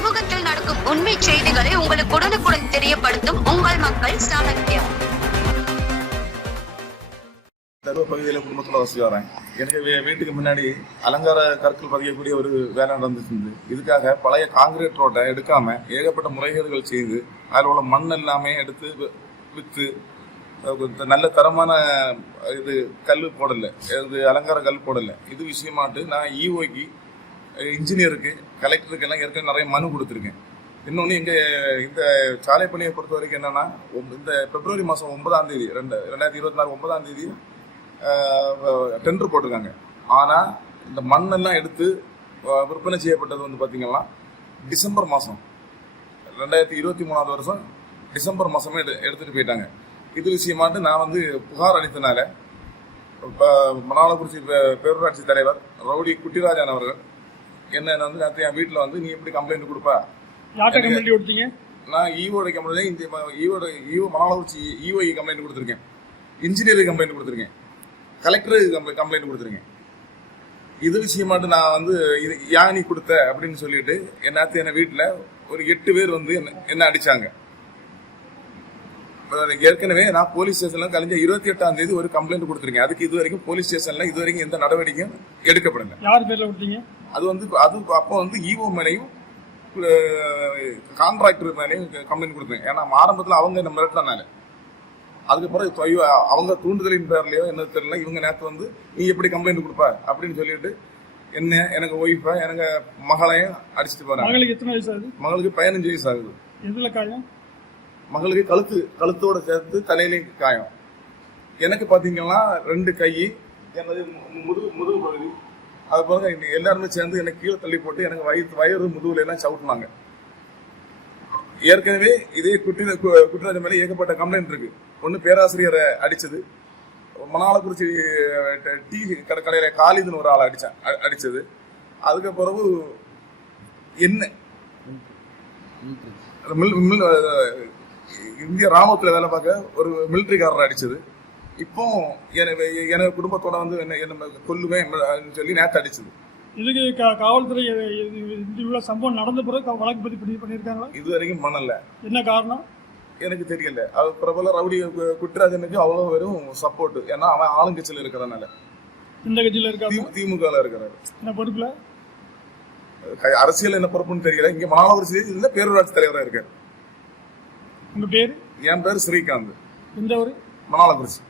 சமூகத்தில் நடக்கும் உண்மை செய்திகளை உங்களுக்கு உடனுக்குடன் தெரியப்படுத்தும் உங்கள் மக்கள் சாணக்கியம். பகுதியில் குடும்பத்தில் வசி வரேன். எனக்கு வீட்டுக்கு முன்னாடி அலங்கார கற்கள் பதியக்கூடிய ஒரு வேலை நடந்துச்சு. இதுக்காக பழைய காங்கிரீட் ரோட்டை எடுக்காம ஏகப்பட்ட முறைகேடுகள் செய்து அதில் உள்ள மண் எல்லாமே எடுத்து விற்று நல்ல தரமான இது கல் போடலை, இது அலங்கார கல் போடலை. இது விஷயமாட்டு நான் இஓக்கு, இன்ஜினியருக்கு, கலெக்டருக்கு எல்லாம் ஏற்கனவே நிறைய மனு கொடுத்துருக்கேன். இன்னொன்று இந்த சாலை பணியை பொறுத்த வரைக்கும் என்னன்னா, இந்த பிப்ரவரி மாதம் 9ஆம் தேதி 2024 9ஆம் தேதி டெண்டர் போட்டிருக்காங்க. ஆனால் இந்த மண்ணெல்லாம் எடுத்து விற்பனை செய்யப்பட்டது வந்து பார்த்தீங்கன்னா டிசம்பர் மாதம் 2023 வருஷம் டிசம்பர் மாதமே எடுத்துகிட்டு போயிட்டாங்க. இது விஷயமாட்டு நான் வந்து புகார் அளித்தனால இப்போ மணாலக்குறிச்சி பேரூராட்சி தலைவர் ரவுடி குட்டிராஜன் அவர்கள் என்ன வந்து நேற்று என் வீட்டில் வந்து நீ எப்படி கம்ப்ளைண்ட் கொடுப்பா, நான் ஈவோட கம்ப்ளைண்ட், இந்த ஈவோ மணாலக்குறிச்சி ஈஓக்கு கம்ப்ளைண்ட் கொடுத்துருக்கேன், இன்ஜினியருக்கு கம்ப்ளைண்ட் கொடுத்துருக்கேன், கலெக்டருக்கு கம்ப்ளைண்ட் கொடுத்துருக்கேன். இது விஷயமாட்டு நான் வந்து இது யானி கொடுத்த அப்படின்னு சொல்லிட்டு என்ன வீட்டில் ஒரு 8 பேர் வந்து என்ன அடிச்சாங்க. ஏற்கனவே நான் போலீஸ் ஸ்டேஷன்ல கழிஞ்ச 28ஆம் தேதி ஒரு கம்ப்ளைண்ட் கொடுத்துருக்கேன். அதுக்கு இது வரைக்கும் போலீஸ் ஸ்டேஷன்ல இது வரைக்கும் எந்த நடவடிக்கையும் எடுக்கப்படல. யார் பேர்ல கொடுத்தீங்க? அது அப்போ வந்து ஈஓ மேலையும் கான்ட்ராக்டர் மேலையும் கம்ப்ளைண்ட் கொடுத்தேன். ஏன்னா ஆரம்பத்தில் அவங்க என்ன மிரட்டினால, அதுக்கப்புறம் அவங்க தூண்டுதலின் பேர்லயோ என்ன தெரியல, இவங்க நேற்று வந்து நீ எப்படி கம்ப்ளைண்ட் கொடுப்ப அப்படின்னு சொல்லிட்டு எனக்கு ஒய்ஃபை எனக்கு மகளையும் அடிச்சுட்டு போறாங்க. மகளுக்கு எத்தனை வயசு ஆகுது? மகளுக்கு 15 வயசு ஆகுது. எதுல காயம்? மகளுக்கு கழுத்தோட சேர்த்து தலையிலையும் காயம். எனக்கு பாத்தீங்கன்னா 2 கை, எனது முதுகு பகுதி, அது போக எல்லாருமே சேர்ந்து எனக்கு கீழே தள்ளி போட்டு எனக்கு வயிறு முதுகுல எல்லாம் சவுட்டினாங்க. ஏற்கனவே இதே குற்றராஜ் மேலே ஏகப்பட்ட கம்ப்ளைண்ட் இருக்கு. ஒன்று பேராசிரியரை அடிச்சது, மணாலக்குறிச்சி டீ கடையில காலிதுன்னு ஒரு ஆளை அடிச்சது. அதுக்கு பிறகு என்ன இந்திய ராணுவத்தில் வேலை பார்க்க ஒரு மிலிட்டரிக்காரரை அடிச்சது. இப்போ எனக்கு குடும்பத்தோட வந்து என்ன கொல்லுவேன் சொல்லி நேற்று அடிச்சது. இதுக்கு காவல்துறை இவ்வளவு சம்பவம் நடந்த பிறகு வழக்கு பதிவு பண்ணியிருக்காங்களா? இது வரைக்கும் பண்ணல. என்ன காரணம் எனக்கு தெரியல. அது பிரபல ரவுடி குற்றராஜனுக்கு அவ்வளோ வெறும் சப்போர்ட். ஏன்னா அவன் ஆளுங்கட்சியில் இருக்கிறதுனால. இந்த கட்சியில் இருக்கா? திமுக இருக்கிறாரு. என்ன பொறுப்புல? அரசியல் என்ன பொறுப்புன்னு தெரியல. இங்க மணாலக்குறிச்சி இதுல பேரூராட்சி தலைவராக இருக்காரு. உங்க பேரு? என் பேரு ஸ்ரீகாந்த். எந்த ஊரு? மணாலக்குறிச்சி.